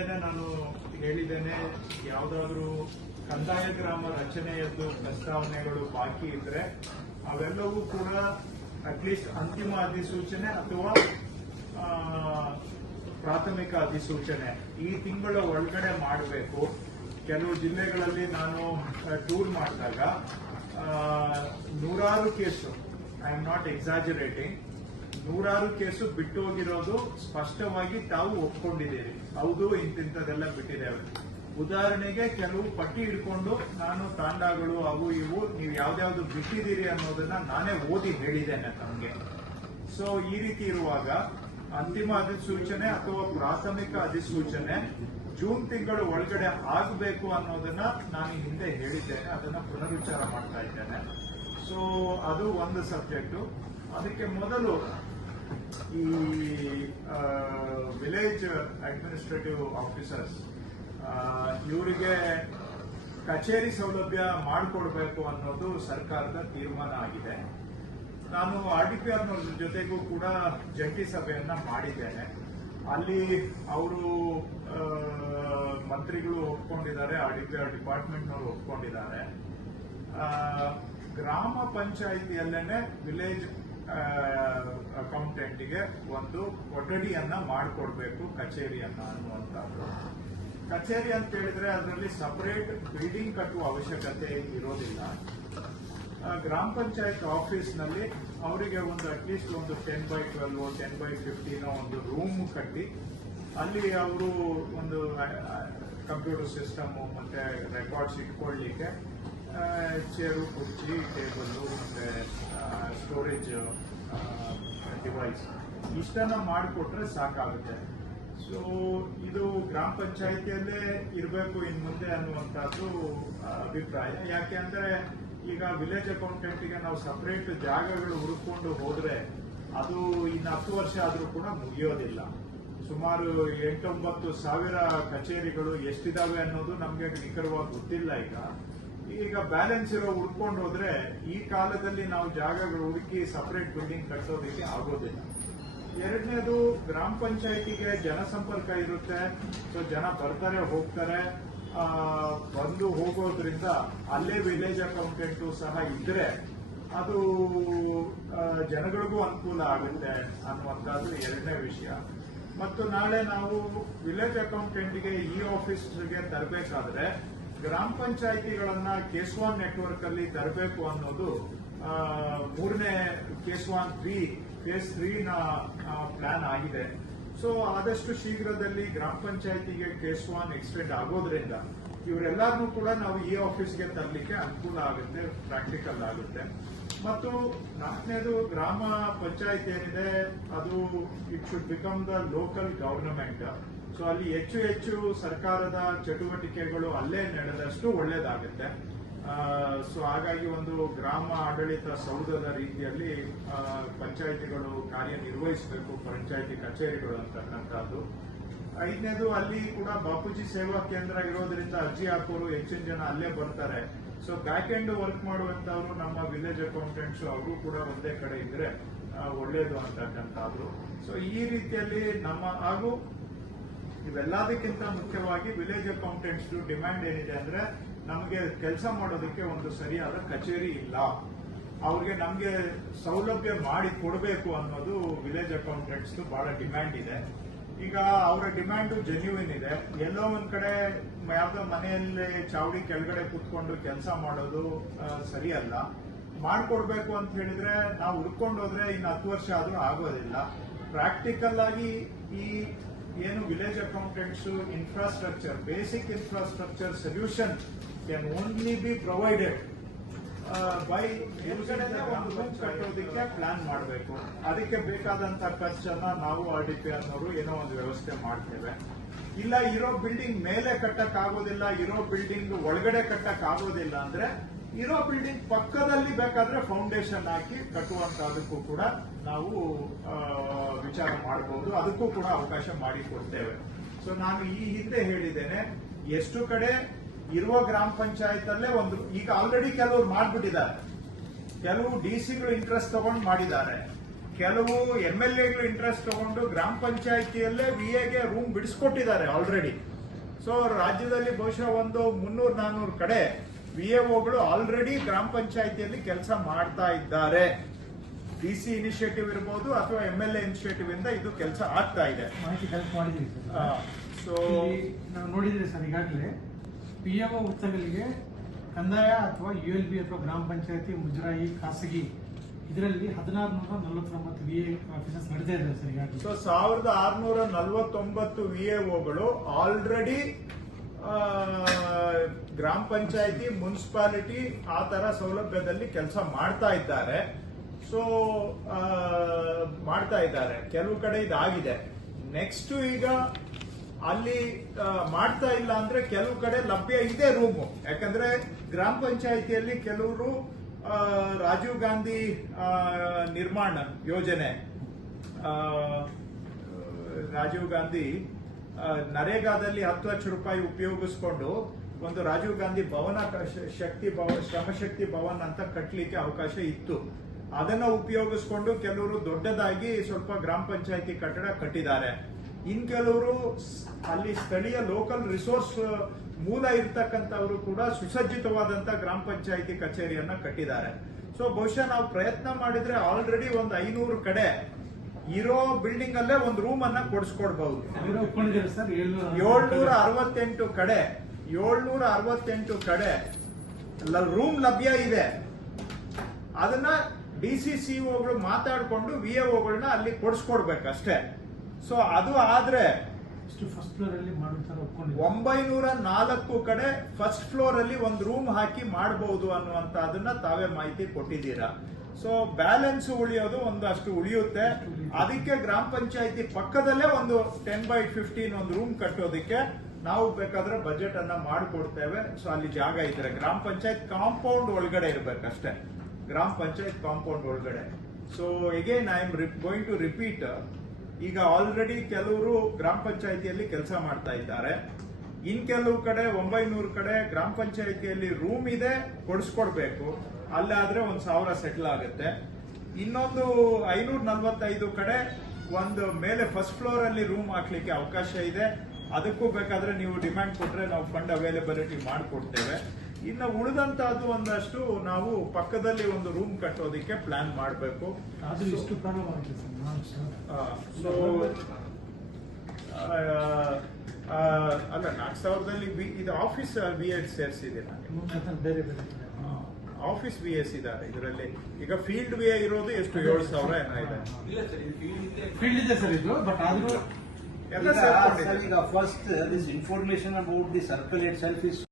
ಹಿಂದೆನೆ ನಾನು ಹೇಳಿದ್ದೇನೆ, ಯಾವ್ದಾದ್ರು ಕಂದಾಯ ಗ್ರಾಮ ರಚನೆಯದ್ದು ಪ್ರಸ್ತಾವನೆಗಳು ಬಾಕಿ ಇದ್ರೆ ಅವೆಲ್ಲವೂ ಕೂಡ ಅಟ್ಲೀಸ್ಟ್ ಅಂತಿಮ ಅಧಿಸೂಚನೆ ಅಥವಾ ಪ್ರಾಥಮಿಕ ಅಧಿಸೂಚನೆ ಈ ತಿಂಗಳ ಒಳಗಡೆ ಮಾಡಬೇಕು. ಕೆಲವು ಜಿಲ್ಲೆಗಳಲ್ಲಿ ನಾನು ಟೂರ್ ಮಾಡಿದಾಗ ನೂರಾರು case I am not exaggerating ನೂರಾರು ಕೇಸು ಬಿಟ್ಟು ಹೋಗಿರೋದು ಸ್ಪಷ್ಟವಾಗಿ ತಾವು ಒಪ್ಕೊಂಡಿದ್ದೀರಿ. ಹೌದು ಇಂತಿಂತದೆಲ್ಲ ಬಿಟ್ಟಿದ್ದೇವೆ ಉದಾಹರಣೆಗೆ ಕೆಲವು ಪಟ್ಟಿ ಹಿಡ್ಕೊಂಡು ನಾನು ತಾಂಡಗಳು ಅವು ಇವು ನೀವು ಯಾವ್ದಾವ್ದು ಬಿಟ್ಟಿದ್ದೀರಿ ಅನ್ನೋದನ್ನ ನಾನೇ ಓದಿ ಹೇಳಿದ್ದೇನೆ ತಮಗೆ. ಸೊ ಈ ರೀತಿ ಇರುವಾಗ ಅಂತಿಮ ಅಧಿಸೂಚನೆ ಅಥವಾ ಪ್ರಾಥಮಿಕ ಅಧಿಸೂಚನೆ ಜೂನ್ ತಿಂಗಳು ಒಳಗಡೆ ಆಗಬೇಕು ಅನ್ನೋದನ್ನ ನಾನು ಹಿಂದೆ ಹೇಳಿದ್ದೇನೆ, ಅದನ್ನ ಪುನರುಚ್ಚಾರ ಮಾಡ್ತಾ ಇದ್ದೇನೆ. ಸೊ ಅದು ಒಂದು ಸಬ್ಜೆಕ್ಟು. ಅದಕ್ಕೆ ಮೊದಲು ಈ ವಿಲೇಜ್ ಅಡ್ಮಿನಿಸ್ಟ್ರೇಟಿವ್ ಆಫೀಸರ್ಸ್ ಇವರಿಗೆ ಕಚೇರಿ ಸೌಲಭ್ಯ ಮಾಡಿಕೊಡ್ಬೇಕು ಅನ್ನೋದು ಸರ್ಕಾರದ ತೀರ್ಮಾನ ಆಗಿದೆ. ನಾನು ಆರ್ ಡಿ ಪಿ ಆರ್ನವ್ರ ಜೊತೆಗೂ ಕೂಡ ಜಂಟಿ ಸಭೆಯನ್ನು ಮಾಡಿದ್ದೇನೆ. ಅಲ್ಲಿ ಅವರು ಮಂತ್ರಿಗಳು ಒಪ್ಕೊಂಡಿದ್ದಾರೆ, ಆರ್ ಡಿ ಪಿ ಆರ್ ಡಿಪಾರ್ಟ್ಮೆಂಟ್ನವರು ಒಪ್ಕೊಂಡಿದ್ದಾರೆ. ಗ್ರಾಮ ಪಂಚಾಯಿತಿಯಲ್ಲೇನೆ ವಿಲೇಜ್ ಅಕೌಂಟೆಂಟ್ಗೆ ಒಂದು ಕೊಠಡಿಯನ್ನ ಮಾಡಿಕೊಡ್ಬೇಕು, ಕಚೇರಿಯನ್ನ ಅನ್ನುವಂಥದ್ದು. ಕಚೇರಿ ಅಂತ ಹೇಳಿದ್ರೆ ಅದರಲ್ಲಿ ಸಪರೇಟ್ ಬಿಲ್ಡಿಂಗ್ ಕಟ್ಟುವ ಅವಶ್ಯಕತೆ ಇರೋದಿಲ್ಲ. ಗ್ರಾಮ ಪಂಚಾಯತ್ ಆಫೀಸ್ನಲ್ಲಿ ಅವರಿಗೆ ಒಂದು ಅಟ್ಲೀಸ್ಟ್ ಒಂದು ten by twelve ten by fifteen ಒಂದು ರೂಮ್ ಕಟ್ಟಿ, ಅಲ್ಲಿ ಅವರು ಒಂದು ಕಂಪ್ಯೂಟರ್ ಸಿಸ್ಟಮ್ ಮತ್ತೆ ರೆಕಾರ್ಡ್ಸ್ ಇಟ್ಕೊಳ್ಳಿಕ್ಕೆ ಚೇರು ಕುರ್ಚಿ ಟೇಬಲ್ಲು ಮತ್ತೆ ಸ್ಟೋರೇಜ್ ಡಿವೈಸ್ ಇಷ್ಟನ್ನ ಮಾಡಿಕೊಟ್ರೆ ಸಾಕಾಗುತ್ತೆ. ಸೊ ಇದು ಗ್ರಾಮ ಪಂಚಾಯಿತಿಯಲ್ಲೇ ಇರಬೇಕು ಇನ್ನು ಮುಂದೆ ಅನ್ನುವಂಥದ್ದು ಅಭಿಪ್ರಾಯ. ಯಾಕೆ ಅಂದರೆ, ಈಗ ವಿಲೇಜ್ ಅಕೌಂಟೆಂಟ್ಗೆ ನಾವು ಸಪ್ರೇಟ್ ಜಾಗಗಳು ಹುಡುಕೊಂಡು ಹೋದರೆ ಅದು ಇನ್ನು ಹತ್ತು ವರ್ಷ ಆದರೂ ಕೂಡ ಮುಗಿಯೋದಿಲ್ಲ. ಸುಮಾರು ಎಂಟೊಂಬತ್ತು ಸಾವಿರ ಕಚೇರಿಗಳು ಎಷ್ಟಿದಾವೆ ಅನ್ನೋದು ನಮಗೆ ನಿಖರವಾಗಿ ಗೊತ್ತಿಲ್ಲ ಈಗ. ಈಗ ಬ್ಯಾಲೆನ್ಸ್ ಇರೋ ಹುಡ್ಕೊಂಡು ಹೋದ್ರೆ ಈ ಕಾಲದಲ್ಲಿ ನಾವು ಜಾಗಗಳು ಹುಡುಕಿ ಸಪರೇಟ್ ಬಿಲ್ಡಿಂಗ್ ಕಟ್ಟೋದಕ್ಕೆ ಆಗೋದಿಲ್ಲ. ಎರಡನೇದು ಗ್ರಾಮ ಪಂಚಾಯತಿಗೆ ಜನಸಂಪರ್ಕ ಇರುತ್ತೆ. ಸೊ ಜನ ಬರ್ತಾರೆ, ಹೋಗ್ತಾರೆ. ಬಂದು ಹೋಗೋದ್ರಿಂದ ಅಲ್ಲೇ ವಿಲೇಜ್ ಅಕೌಂಟೆಂಟು ಸಹ ಇದ್ರೆ ಅದು ಜನಗಳಿಗೂ ಅನುಕೂಲ ಆಗುತ್ತೆ ಅನ್ನುವಂಥದ್ದು ಎರಡನೇ ವಿಷಯ. ಮತ್ತು ನಾಳೆ ನಾವು ವಿಲೇಜ್ ಅಕೌಂಟೆಂಟ್ಗೆ ಈ ಆಫೀಸ್ಗೆ ತರಬೇಕಾದ್ರೆ ಗ್ರಾಮ ಪಂಚಾಯಿತಿಗಳನ್ನ ಕೇಸ್ವಾನ್ ನೆಟ್ವರ್ಕ್ ಅಲ್ಲಿ ತರಬೇಕು ಅನ್ನೋದು ಮೂರನೇ ಕೇಸ್ವಾನ್ ತ್ರೀ ಕೇಸ್ ತ್ರೀನ ಪ್ಲಾನ್ ಆಗಿದೆ. ಸೊ ಆದಷ್ಟು ಶೀಘ್ರದಲ್ಲಿ ಗ್ರಾಮ ಪಂಚಾಯಿತಿಗೆ ಕೇಸ್ ಒನ್ ಎಕ್ಸ್ಟೆಂಡ್ ಆಗೋದ್ರಿಂದ ಇವರೆಲ್ಲರನ್ನೂ ಕೂಡ ನಾವು ಈ ಆಫೀಸ್ಗೆ ತರಲಿಕ್ಕೆ ಅನುಕೂಲ ಆಗುತ್ತೆ ಪ್ರಾಕ್ಟಿಕಲ್ ಆಗುತ್ತೆ. ಮತ್ತು ನಾಲ್ಕನೇದು ಗ್ರಾಮ ಪಂಚಾಯತ್ ಏನಿದೆ, ಅದು it should become the local government so ಅಲ್ಲಿ ಹೆಚ್ಚು ಹೆಚ್ಚು ಸರ್ಕಾರದ ಚಟುವಟಿಕೆಗಳು ಅಲ್ಲೇ ನಡೆದಷ್ಟು ಒಳ್ಳೇದಾಗುತ್ತೆ. ಸೊ ಹಾಗಾಗಿ ಒಂದು ಗ್ರಾಮ ಆಡಳಿತ ಸೌಧದ ರೀತಿಯಲ್ಲಿ ಪಂಚಾಯಿತಿಗಳು ಕಾರ್ಯನಿರ್ವಹಿಸಬೇಕು, ಪಂಚಾಯಿತಿ ಕಚೇರಿಗಳು ಅಂತಕ್ಕಂಥದ್ದು. ಐದನೇದು, ಅಲ್ಲಿ ಕೂಡ ಬಾಪೂಜಿ ಸೇವಾ ಕೇಂದ್ರ ಇರೋದ್ರಿಂದ ಅರ್ಜಿ ಹಾಕೋರು ಹೆಚ್ಚಿನ ಜನ ಅಲ್ಲೇ ಬರ್ತಾರೆ. ಸೊ ಬ್ಯಾಕ್ ಎಂಡ್ ವರ್ಕ್ ಮಾಡುವಂತವ್ರು ನಮ್ಮ ವಿಲೇಜ್ ಅಕೌಂಟೆಂಟ್ಸ್ ಅವರು ಕೂಡ ಒಂದೇ ಕಡೆ ಇದ್ರೆ ಒಳ್ಳೇದು ಅಂತಕ್ಕಂಥದ್ದು. ಸೊ ಈ ರೀತಿಯಲ್ಲಿ ನಮ್ಮ, ಹಾಗೂ ಇವೆಲ್ಲದಕ್ಕಿಂತ ಮುಖ್ಯವಾಗಿ ವಿಲೇಜ್ ಅಕೌಂಟೆಂಟ್ಸ್ ಡಿಮ್ಯಾಂಡ್ ಏನಿದೆ ಅಂದ್ರೆ ನಮಗೆ ಕೆಲಸ ಮಾಡೋದಕ್ಕೆ ಒಂದು ಸರಿಯಾದ ಕಚೇರಿ ಇಲ್ಲ. ಅವ್ರಿಗೆ ನಮಗೆ ಸೌಲಭ್ಯ ಮಾಡಿ ಕೊಡಬೇಕು ಅನ್ನೋದು ವಿಲೇಜ್ ಅಕೌಂಟೆಂಟ್ಸ್ ಬಹಳ ಡಿಮ್ಯಾಂಡ್ ಇದೆ. ಈಗ ಅವರ ಡಿಮ್ಯಾಂಡು ಜೆನ್ಯೂನ್ ಇದೆ. ಎಲ್ಲೋ ಒಂದ್ ಕಡೆ ಯಾವ್ದೋ ಮನೆಯಲ್ಲಿ ಚಾವಡಿ ಕೆಳಗಡೆ ಕೂತ್ಕೊಂಡು ಕೆಲಸ ಮಾಡೋದು ಸರಿಯಲ್ಲ. ಮಾಡ್ಕೊಡ್ಬೇಕು ಅಂತ ಹೇಳಿದ್ರೆ ನಾವು ಹುಡ್ಕೊಂಡೋದ್ರೆ ಇನ್ನು ಹತ್ತು ವರ್ಷ ಆದ್ರೂ ಆಗೋದಿಲ್ಲ. ಪ್ರಾಕ್ಟಿಕಲ್ ಆಗಿ ಈ ಏನು village accountants infrastructure basic infrastructure solution can only be provided by ಒಂದು ಕಟ್ಟೋದಕ್ಕೆ ಪ್ಲಾನ್ ಮಾಡಬೇಕು. ಅದಕ್ಕೆ ಬೇಕಾದಂತ ಖರ್ಚನ್ನ ನಾವು ಆರ್ ಡಿ ಪಿ ಅನ್ನೋರು ಏನೋ ಒಂದು ವ್ಯವಸ್ಥೆ ಮಾಡ್ತೇವೆ. ಇಲ್ಲ, ಇರೋ ಬಿಲ್ಡಿಂಗ್ ಮೇಲೆ ಕಟ್ಟಕ್ ಆಗೋದಿಲ್ಲ ಇರೋ ಬಿಲ್ಡಿಂಗ್ ಒಳಗಡೆ ಕಟ್ಟಕ್ ಆಗೋದಿಲ್ಲ ಅಂದ್ರೆ ಇರೋ ಬಿಲ್ಡಿಂಗ್ ಪಕ್ಕದಲ್ಲಿ ಬೇಕಾದ್ರೆ ಫೌಂಡೇಶನ್ ಹಾಕಿ ಕಟ್ಟುವಂತಹದಕ್ಕೂ ಕೂಡ ನಾವು ವಿಚಾರ ಮಾಡಬಹುದು ಅದಕ್ಕೂ ಕೂಡ ಅವಕಾಶ ಮಾಡಿಕೊಡ್ತೇವೆ ಸೊ ನಾನು ಈ ಹಿಂದೆ ಹೇಳಿದ್ದೇನೆ, ಎಷ್ಟು ಕಡೆ ಇರುವ ಗ್ರಾಮ ಪಂಚಾಯತ್ ಒಂದು, ಈಗ ಆಲ್ರೆಡಿ ಕೆಲವರು ಮಾಡ್ಬಿಟ್ಟಿದ್ದಾರೆ. ಕೆಲವು ಡಿ ಸಿಗಳು ಇಂಟ್ರೆಸ್ಟ್ ತಗೊಂಡು ಮಾಡಿದ್ದಾರೆ. ಕೆಲವು ಎಂ ಎಲ್ ಎಗಳು ಇಂಟ್ರೆಸ್ಟ್ ತಗೊಂಡು ಗ್ರಾಮ ಪಂಚಾಯತಿಯಲ್ಲೇ ವಿ ಎಗೆ ರೂಮ್ ಬಿಡಿಸ್ಕೊಟ್ಟಿದ್ದಾರೆ ಆಲ್ರೆಡಿ ಸೊ ರಾಜ್ಯದಲ್ಲಿ ಬಹುಶಃ ಒಂದು ಮುನ್ನೂರ್ ನಾನೂರು ಕಡೆ ವಿ ಒಗಳು ಆಲ್ರೆಡಿ ಗ್ರಾಮ ಪಂಚಾಯಿತಿಯಲ್ಲಿ ಕೆಲಸ ಮಾಡ್ತಾ ಇದ್ದಾರೆ. ಡಿ ಸಿ ಇನಿಷಿಯೇಟಿವ್ ಇರ್ಬೋದು ಅಥವಾ ಎಂ ಎಲ್ ಎ ಇನಿಷಿಯೇಟಿವ್ ಇಂದ ಇದು ಕೆಲಸ ಆಗ್ತಾ ಇದೆ. ಮಾಹಿತಿ ಹೆಲ್ಪ್ ಮಾಡಿದ್ದೀವಿ ಸರ್. ಸೊ ನಾವು ನೋಡಿದ್ರಿ ಸರ್ ಈಗಾಗಲೇ. ಪಿ ಎಂ ಹುದ್ದೆಗಳಿಗೆ ಕಂದಾಯ ಅಥವಾ ಯು ಎಲ್ ಬಿ ಅಥವಾ ಗ್ರಾಮ ಪಂಚಾಯತಿ ಮುಜರಾಯಿ ಖಾಸಗಿ ಇದರಲ್ಲಿ ಹದಿನಾರು ನೂರ ನಲವತ್ತೊಂಬತ್ತು ವಿ ಎ ಆಫೀಸಸ್ ನಡೆದೇ ಇದೆ ಸರ್ ಈಗಾಗಲೇ. ಸೊ ಸಾವಿರದ ಆರುನೂರ ನಲವತ್ತೊಂಬತ್ತು ವಿ ಗಳು ಆಲ್ರೆಡಿ ಗ್ರಾಮ ಪಂಚಾಯತಿ, ಮುನ್ಸಿಪಾಲಿಟಿ ಆ ತರ ಸೌಲಭ್ಯದಲ್ಲಿ ಕೆಲಸ ಮಾಡ್ತಾ ಇದ್ದಾರೆ. ಸೊ ಮಾಡ್ತಾ ಇದ್ದಾರೆ. ಕೆಲವು ಕಡೆ ಇದಾಗಿದೆ. ನೆಕ್ಸ್ಟ್ ಈಗ ಅಲ್ಲಿ ಮಾಡ್ತಾ ಇಲ್ಲ ಅಂದ್ರೆ ಕೆಲವು ಕಡೆ ಲಭ್ಯ ಇದೆ ರೂಮು ಯಾಕಂದ್ರೆ ಗ್ರಾಮ ಪಂಚಾಯತಿಯಲ್ಲಿ ಕೆಲವರು ರಾಜೀವ್ ಗಾಂಧಿ ನಿರ್ಮಾಣ ಯೋಜನೆ ರಾಜೀವ್ ಗಾಂಧಿ ನರೇಗಾದಲ್ಲಿ ಹತ್ತು ಲಕ್ಷ ರೂಪಾಯಿ ಉಪಯೋಗಿಸ್ಕೊಂಡು ಒಂದು ರಾಜೀವ್ ಗಾಂಧಿ ಭವನ ಶಕ್ತಿ ಭವನ ಶ್ರಮಶಕ್ತಿ ಭವನ್ ಅಂತ ಕಟ್ಟಲಿಕ್ಕೆ ಅವಕಾಶ ಇತ್ತು. ಅದನ್ನ ಉಪಯೋಗಿಸ್ಕೊಂಡು ಕೆಲವರು ದೊಡ್ಡದಾಗಿ ಸ್ವಲ್ಪ ಗ್ರಾಮ ಪಂಚಾಯತಿ ಕಟ್ಟಡ ಕಟ್ಟಿದ್ದಾರೆ. ಇನ್ ಕೆಲವರು ಅಲ್ಲಿ ಸ್ಥಳೀಯ ಲೋಕಲ್ ರಿಸೋರ್ಸ್ ಮೂಲ ಇರ್ತಕ್ಕಂಥವರು ಕೂಡ ಸುಸಜ್ಜಿತವಾದಂತ ಗ್ರಾಮ ಪಂಚಾಯತಿ ಕಚೇರಿಯನ್ನ ಕಟ್ಟಿದ್ದಾರೆ. ಸೊ ಬಹುಶಃ ನಾವು ಪ್ರಯತ್ನ ಮಾಡಿದ್ರೆ ಆಲ್ರೆಡಿ ಒಂದು ಐನೂರು ಕಡೆ ಇರೋ ಬಿಲ್ಡಿಂಗ್ ಅಲ್ಲೇ ಒಂದು ರೂಮ್ ಅನ್ನ ಕೊಡಿಸ್ಕೊಡ್ಬಹುದು. ಏಳ್ನೂರ ಅರವತ್ತೆಂಟು ಕಡೆ. ಏಳ್ನೂರ ಅರವತ್ತೆಂಟು ಕಡೆ ರೂಮ್ ಲಭ್ಯ ಇದೆ. ಅದನ್ನ ಡಿ ಸಿ ಸಿ ಒಗಳು ಮಾತಾಡಿಕೊಂಡು ವಿ ಎ ಒಗಳನ್ನ ಅಲ್ಲಿ ಕೊಡಿಸ್ಕೊಡ್ಬೇಕಷ್ಟೇ. ಸೊ ಅದು ಆದ್ರೆ ಇಷ್ಟು ಫಸ್ಟ್ ಫ್ಲೋರ್ ಅಲ್ಲಿ ಒಂಬೈನೂರ ನಾಲ್ಕು ಕಡೆ ಫಸ್ಟ್ ಫ್ಲೋರ್ ಅಲ್ಲಿ ಒಂದು ರೂಮ್ ಹಾಕಿ ಮಾಡಬಹುದು ಅನ್ನುವಂತ ಅದನ್ನ ತಾವೇ ಮಾಹಿತಿ ಕೊಟ್ಟಿದ್ದೀರಾ. ಸೊ ಬ್ಯಾಲೆನ್ಸ್ ಉಳಿಯೋದು ಒಂದಷ್ಟು ಉಳಿಯುತ್ತೆ. ಅದಕ್ಕೆ ಗ್ರಾಮ ಪಂಚಾಯತಿ ಪಕ್ಕದಲ್ಲೇ ಒಂದು ಟೆನ್ ಬೈ ಫಿಫ್ಟೀನ್ ಒಂದು ರೂಮ್ ಕಟ್ಟೋದಕ್ಕೆ ನಾವು ಬೇಕಾದ್ರೆ ಬಜೆಟ್ ಅನ್ನ ಮಾಡಿಕೊಡ್ತೇವೆ. ಸೊ ಅಲ್ಲಿ ಜಾಗ ಇದ್ರೆ ಗ್ರಾಮ ಪಂಚಾಯತ್ ಕಾಂಪೌಂಡ್ ಒಳಗಡೆ ಇರ್ಬೇಕಷ್ಟೇ ಗ್ರಾಮ ಪಂಚಾಯತ್ ಕಾಂಪೌಂಡ್ ಒಳಗಡೆ. So again I am going to repeat ಈಗ ಆಲ್ರೆಡಿ ಕೆಲವರು ಗ್ರಾಮ ಪಂಚಾಯತಿಯಲ್ಲಿ ಕೆಲಸ ಮಾಡ್ತಾ ಇದ್ದಾರೆ. ಇನ್ ಕೆಲವು ಕಡೆ, ಒಂಬೈನೂರು ಕಡೆ ಗ್ರಾಮ ಪಂಚಾಯತಿಯಲ್ಲಿ ರೂಮ್ ಇದೆ, ಕೊಡಿಸ್ಕೊಡ್ಬೇಕು. ಅಲ್ಲಾದ್ರೆ ಒಂದು ಸಾವಿರ ಸೆಟ್ಲ್ ಆಗುತ್ತೆ. ಇನ್ನೊಂದು ಐನೂರ ನಲ್ವತ್ತೈದು ಕಡೆ ಒಂದು ಮೇಲೆ ಫಸ್ಟ್ ಫ್ಲೋರ್ ಅಲ್ಲಿ ರೂಮ್ ಹಾಕ್ಲಿಕ್ಕೆ ಅವಕಾಶ ಇದೆ. ಅದಕ್ಕೂ ಬೇಕಾದ್ರೆ ನೀವು ಡಿಮ್ಯಾಂಡ್ ಕೊಟ್ಟರೆ ನಾವು ಫಂಡ್ ಅವೈಲಬಿಲಿಟಿ ಮಾಡಿಕೊಡ್ತೇವೆ. ಇನ್ನು ಉಳಿದಂತಹದ್ದು ಒಂದಷ್ಟು ನಾವು ಪಕ್ಕದಲ್ಲಿ ಒಂದು ರೂಮ್ ಕಟ್ಟೋದಕ್ಕೆ ಪ್ಲಾನ್ ಮಾಡಬೇಕು. ಸೊ ಅಲ್ಲ ನಾಲ್ಕು ಸಾವಿರದಲ್ಲಿ ಇದು ಆಫೀಸ್ ಬಿ ಎಡ್ ಸೇರಿಸಿದೆ ನಾನು. ಮತ್ತೆ ಬೇರೆ ಬೇರೆ ಆಫೀಸ್ ವಿ ಎಸ್ ಇದ್ದಾರೆ ಇದರಲ್ಲಿ. ಈಗ ಫೀಲ್ಡ್ ವಿ ಇರೋದು ಎಷ್ಟು? ಏಳು ಸಾವಿರ ಏನೋ ಇದೆ. ಫೀಲ್ಡ್ ಇದೆ ಸರ್ ಇದು ಬಟ್ ಆದ್ರೂ ಎಲ್ಲ ಈಗ ಸೇರ್ಕೊಂಡಿದೆ ಸರ್, ಈಗ first this information about the circle itself is